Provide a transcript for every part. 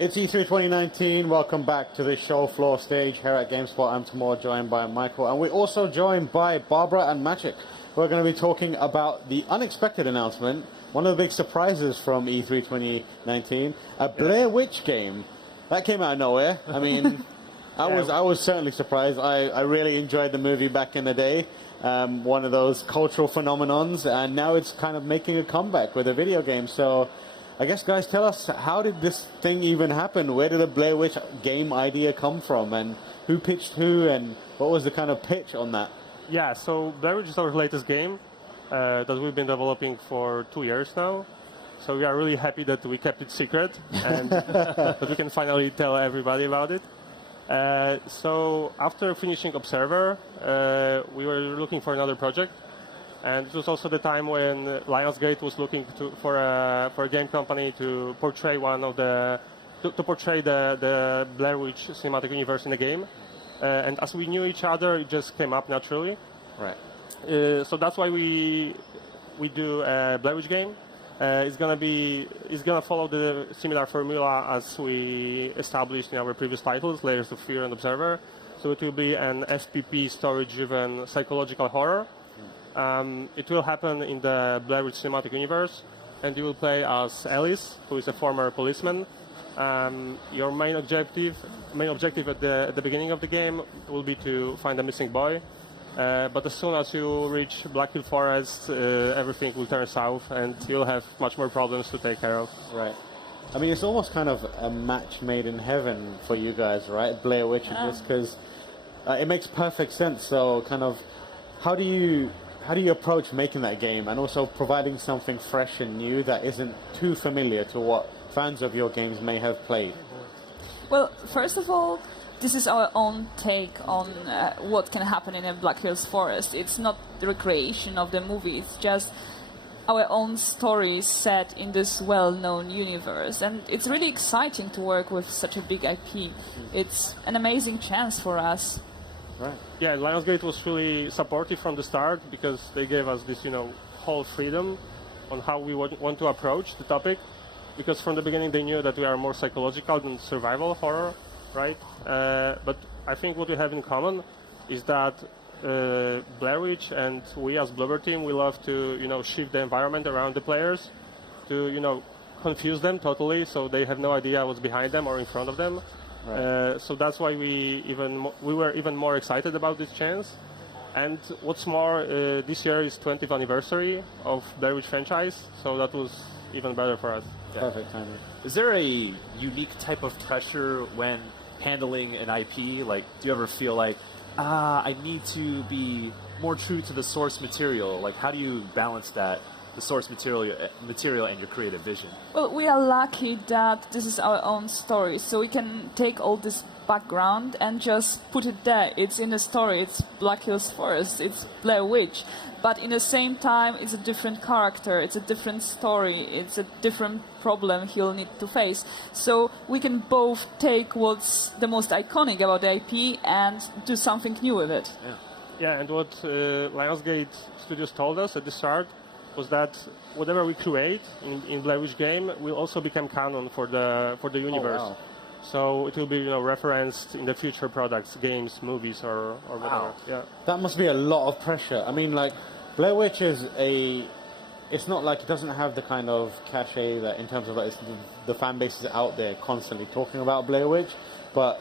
It's E3 2019. Welcome back to the show floor stage here at GameSpot. I'm Timur, joined by Michael, and we're also joined by Barbara and Magic. We're going to be talking about the unexpected announcement, one of the big surprises from E3 2019, a Blair Witch game. That came out of nowhere. I mean, I was certainly surprised. I really enjoyed the movie back in the day, one of those cultural phenomenons, and now it's kind of making a comeback with a video game. So I guess, guys, tell us, how did this thing even happen? Where did the Blair Witch game idea come from? And who pitched who? And what was the kind of pitch on that? Yeah, so Blair Witch is our latest game that we've been developing for 2 years now. So we are really happy that we kept it secret and that we can finally tell everybody about it. So after finishing Observer, we were looking for another project. And it was also the time when Lionsgate was looking for a game company to portray the Blair Witch cinematic universe in the game. And as we knew each other, it just came up naturally. Right. So that's why we do a Blair Witch game. It's gonna follow the similar formula as we established in our previous titles, Layers of Fear and Observer. So it will be an FPP story-driven psychological horror. It will happen in the Blair Witch cinematic universe, and you will play as Alice, who is a former policeman. Your main objective at the beginning of the game will be to find a missing boy. But as soon as you reach Black Hill Forest, everything will turn south, and you'll have much more problems to take care of. Right. I mean, it's almost kind of a match made in heaven for you guys, right? Blair Witch, just because it makes perfect sense. So, kind of, how do you approach making that game, and also providing something fresh and new that isn't too familiar to what fans of your games may have played? Well, first of all, this is our own take on what can happen in a Black Hills Forest. It's not the recreation of the movie, it's just our own story set in this well-known universe. And it's really exciting to work with such a big IP. It's an amazing chance for us. Right. Yeah, Lionsgate was really supportive from the start because they gave us this, whole freedom on how we want to approach the topic. Because from the beginning they knew that we are more psychological than survival horror, right? But I think what we have in common is that Blair Witch and we as Bloober team, we love to, shift the environment around the players to, confuse them totally so they have no idea what's behind them or in front of them. Right. So that's why we were even more excited about this chance. And what's more, this year is 20th anniversary of Blair Witch franchise, so that was even better for us. Yeah. Perfect timing. Is there a unique type of pressure when handling an IP? Like, do you ever feel like, I need to be more true to the source material? Like, how do you balance that? The source material and your creative vision? Well, we are lucky that this is our own story, so we can take all this background and just put it there. It's in the story, it's Black Hills Forest, it's Blair Witch, but in the same time it's a different character, it's a different story, it's a different problem he'll need to face. So we can both take what's the most iconic about the IP and do something new with it. Yeah, and what Lionsgate Studios told us at the start was that whatever we create in Blair Witch game will also become canon for the universe. Oh, wow. So it will be referenced in the future products, games, movies, or whatever. Wow. Yeah. That must be a lot of pressure. I mean, like, Blair Witch is it's not like it doesn't have the kind of cachet that in terms of like the fan base is out there constantly talking about Blair Witch, but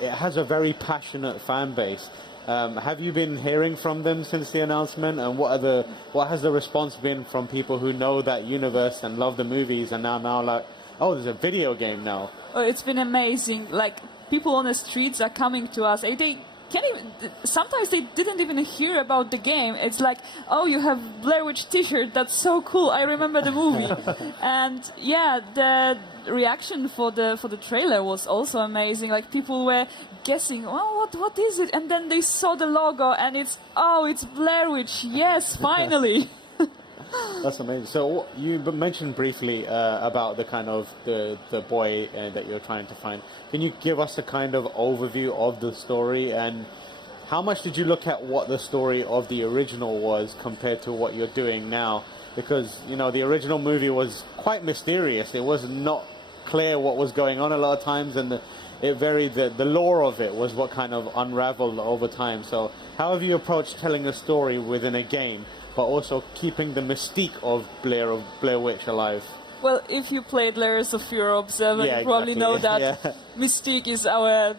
it has a very passionate fan base. Have you been hearing from them since the announcement, and what has the response been from people who know that universe and love the movies and now like, oh, there's a video game now? Oh, it's been amazing. Like, people on the streets are coming to us. They can't even, sometimes they didn't even hear about the game. It's like, oh, you have Blair Witch t-shirt, that's so cool, I remember the movie. And yeah, the reaction for the trailer was also amazing. Like, people were guessing, oh, what is it? And then they saw the logo and it's Blair Witch, yes, finally. That's amazing. So you mentioned briefly about the kind of the boy that you're trying to find. Can you give us a kind of overview of the story, and how much did you look at what the story of the original was compared to what you're doing now? Because, you know, the original movie was quite mysterious. It was not clear what was going on a lot of times, and it varied. The lore of it was what kind of unraveled over time. So how have you approached telling a story within a game, but also keeping the mystique of Blair Witch alive? Well, if you played Layers of Fear Observer, you probably know that Mystique is our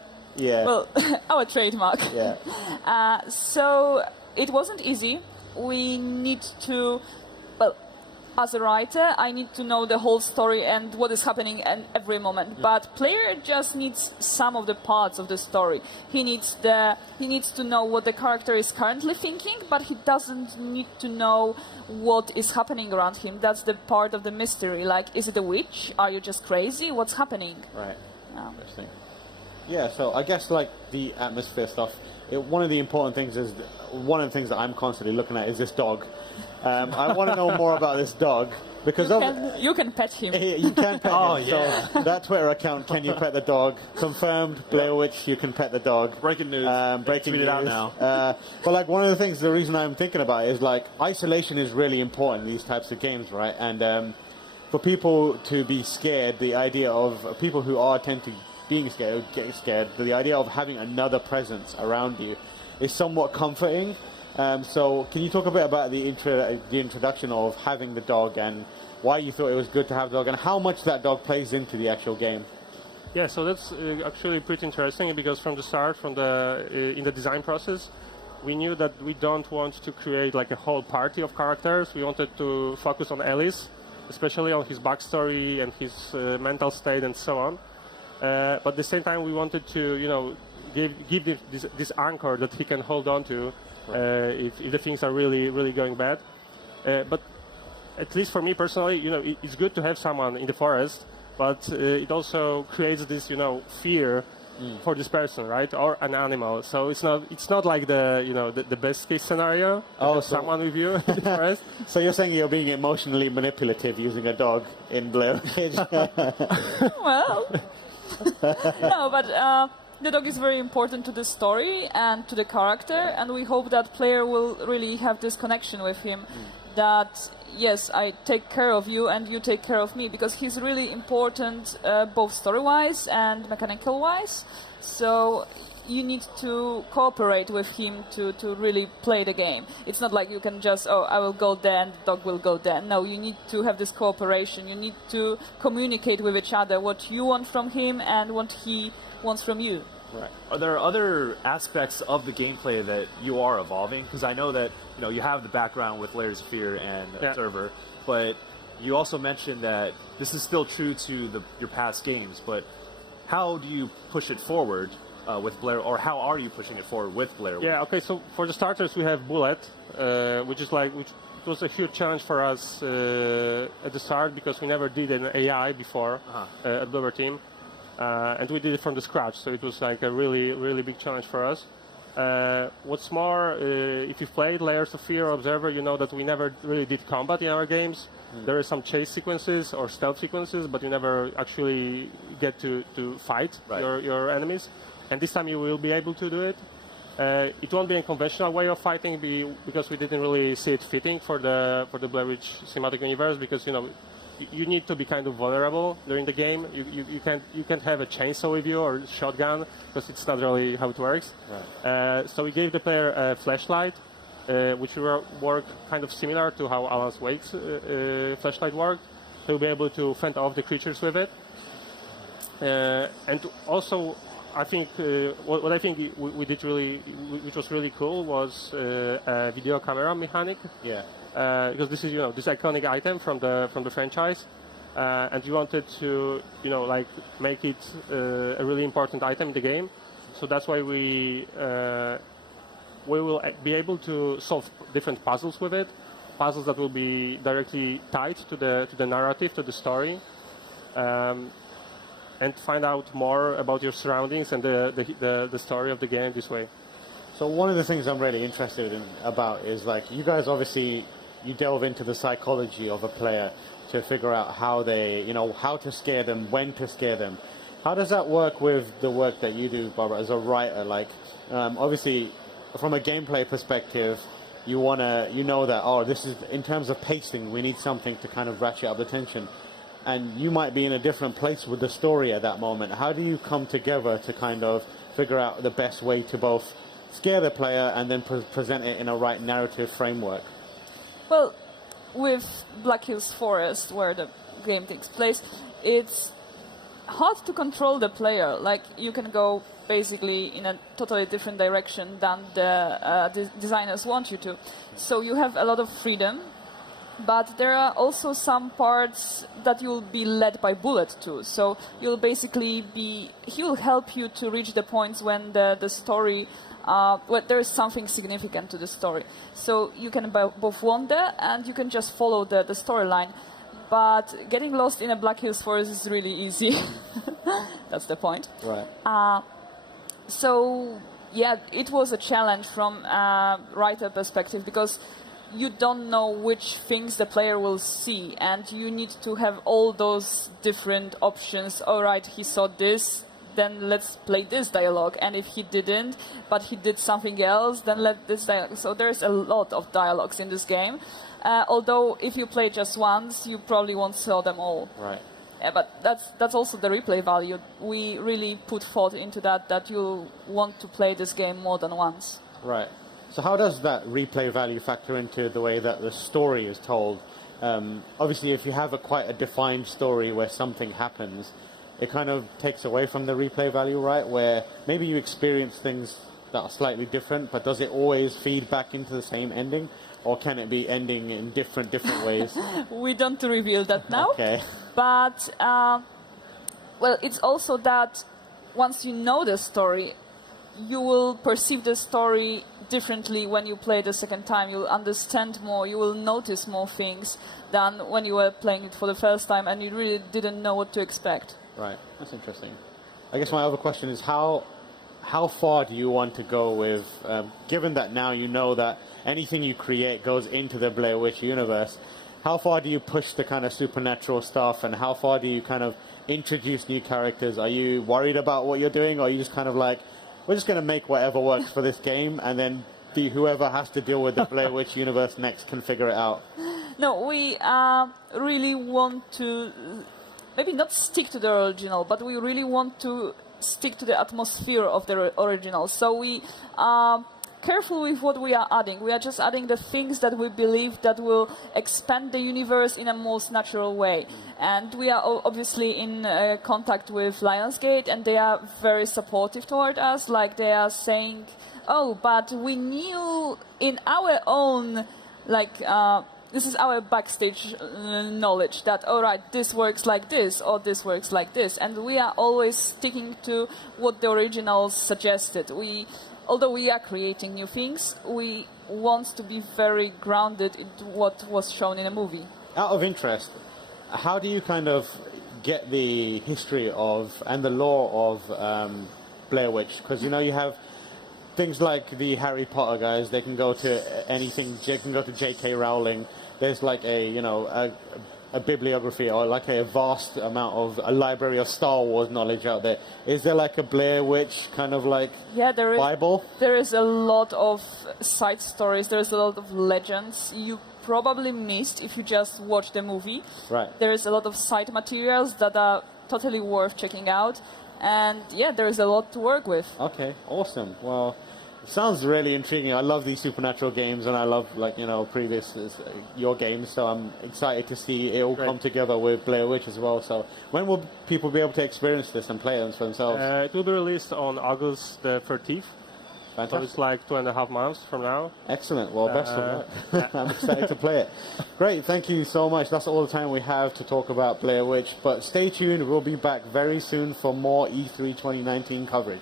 our trademark. Yeah. So it wasn't easy. We need to, well, as a writer, I need to know the whole story and what is happening at every moment. But player just needs some of the parts of the story. He needs to know what the character is currently thinking, but he doesn't need to know what is happening around him. That's the part of the mystery. Like, is it a witch? Are you just crazy? What's happening? Right. Interesting. Yeah. So I guess like the atmosphere stuff. One of the important things is one of the things that I'm constantly looking at is this dog. I want to know more about this dog because you can pet him. You can pet him. Yeah. So that Twitter account, can you pet the dog? Confirmed. Blair Witch, you can pet the dog. Breaking news. Breaking Tweet news. it out now. But like one of the things, the reason I'm thinking about it is like isolation is really important in these types of games, right? And for people to be scared, the idea of people who are tend to being scared, getting scared, the idea of having another presence around you is somewhat comforting. So can you talk a bit about the introduction of having the dog and why you thought it was good to have the dog and how much that dog plays into the actual game? Yeah, so that's actually pretty interesting because from the start, in the design process, we knew that we don't want to create like a whole party of characters. We wanted to focus on Ellis, especially on his backstory and his mental state and so on. But at the same time, we wanted to, give this anchor that he can hold on to if the things are really, really going bad. But at least for me personally, it's good to have someone in the forest, but it also creates this, fear for this person, right, or an animal. So it's not like the best case scenario. Someone with you in the forest. So you're saying you're being emotionally manipulative using a dog in Blair Witch? Well, no, but the dog is very important to the story and to the character, and we hope that player will really have this connection with him. That yes, I take care of you and you take care of me, because he's really important both story-wise and mechanical-wise. So you need to cooperate with him to really play the game. It's not like you can just, I will go there and the dog will go there. No, you need to have this cooperation. You need to communicate with each other what you want from him and what he wants from you. Right. Are there other aspects of the gameplay that you are evolving? Because I know that you have the background with Layers of Fear and Observer, but you also mentioned that this is still true to your past games. But how do you push it forward with Blair, or how are you pushing it forward with Blair? Yeah. Okay. So for the starters, we have Bullet, which was a huge challenge for us at the start because we never did an AI before at Blair team. And we did it from the scratch, so it was like a really, really big challenge for us. What's more, if you've played Layers of Fear or Observer, you know that we never really did combat in our games. There are some chase sequences or stealth sequences, but you never actually get to fight your enemies. And this time you will be able to do it. It won't be a conventional way of fighting because we didn't really see it fitting for the Blair Witch cinematic universe, because you need to be kind of vulnerable during the game. You can't have a chainsaw with you or shotgun because it's not really how it works. Right. So we gave the player a flashlight, which will work kind of similar to how Alan Wake's flashlight worked. So we'll be able to fend off the creatures with it. And also, I think what I think we did which was really cool, was a video camera mechanic. Yeah. Because this is this iconic item from the franchise, and we wanted to make it a really important item in the game. So that's why we will be able to solve different puzzles with it, puzzles that will be directly tied to the narrative, to the story, and find out more about your surroundings and the story of the game this way. So one of the things I'm really interested in about is you guys obviously. You delve into the psychology of a player to figure out how they, how to scare them, when to scare them. How does that work with the work that you do, Barbara, as a writer? Obviously, from a gameplay perspective, you know that, this is, in terms of pacing, we need something to kind of ratchet up the tension. and you might be in a different place with the story at that moment. How do you come together to kind of figure out the best way to both scare the player and then present it in a right narrative framework? Well, with Black Hills Forest, where the game takes place, it's hard to control the player. Like, you can go basically in a totally different direction than the designers want you to. So you have a lot of freedom, but there are also some parts that you'll be led by Bullet to. So you'll basically he'll help you to reach the points when the story, when there is something significant to the story. So you can both wander and you can just follow the storyline. But getting lost in a Black Hills Forest is really easy. That's the point. Right. So, yeah, it was a challenge from a writer perspective, because you don't know which things the player will see, and you need to have all those different options. All right, he saw this, then let's play this dialogue. And if he didn't, but he did something else, then let this dialogue. So there's a lot of dialogues in this game. Although if you play just once, you probably won't saw them all. Right. But that's also the replay value. We really put thought into that you want to play this game more than once. Right. So how does that replay value factor into the way that the story is told? Obviously, if you have quite a defined story where something happens, it kind of takes away from the replay value, right? Where maybe you experience things that are slightly different, but does it always feed back into the same ending? Or can it be ending in different ways? We don't reveal that now. Okay. But, well, it's also that once you know the story, you will perceive the story differently when you play the second time. You'll understand more, you will notice more things than when you were playing it for the first time and you really didn't know what to expect. Right, that's interesting. I guess my other question is how far do you want to go with, given that now you know that anything you create goes into the Blair Witch universe, how far do you push the kind of supernatural stuff, and how far do you kind of introduce new characters? Are you worried about what you're doing, or are you just kind of like, we're just going to make whatever works for this game, and then whoever has to deal with the Blair Witch universe next can figure it out? No, we really want to, maybe not stick to the original, but we really want to stick to the atmosphere of the original. So we are careful with what we are adding. We are just adding the things that we believe that will expand the universe in a most natural way. And we are obviously in contact with Lionsgate, and they are very supportive toward us. Like, they are saying, oh, but we knew in our own, like, this is our backstage knowledge that, all right, this works like this, or this works like this. And we are always sticking to what the originals suggested. Although we are creating new things, we want to be very grounded in what was shown in a movie. Out of interest, how do you kind of get the history of and the lore of Blair Witch? Because, you know, you have things like the Harry Potter guys, they can go to anything, they can go to J.K. Rowling. There's like a bibliography, or like a vast amount of a library of Star Wars knowledge out there. Is there like a Blair Witch kind of like Bible? There is a lot of side stories. There is a lot of legends you probably missed if you just watch the movie. Right. There is a lot of side materials that are totally worth checking out. And yeah, there is a lot to work with. Okay, awesome. Well, it sounds really intriguing. I love these supernatural games, and I love, like, you know, your games, so I'm excited to see it all come together with Blair Witch as well. So when will people be able to experience this and play it for themselves? It will be released on August the 13th. Fantastic. So it's like 2.5 months from now. Excellent. Well, best of luck. I'm excited to play it. Great. Thank you so much. That's all the time we have to talk about Blair Witch. But stay tuned. We'll be back very soon for more E3 2019 coverage.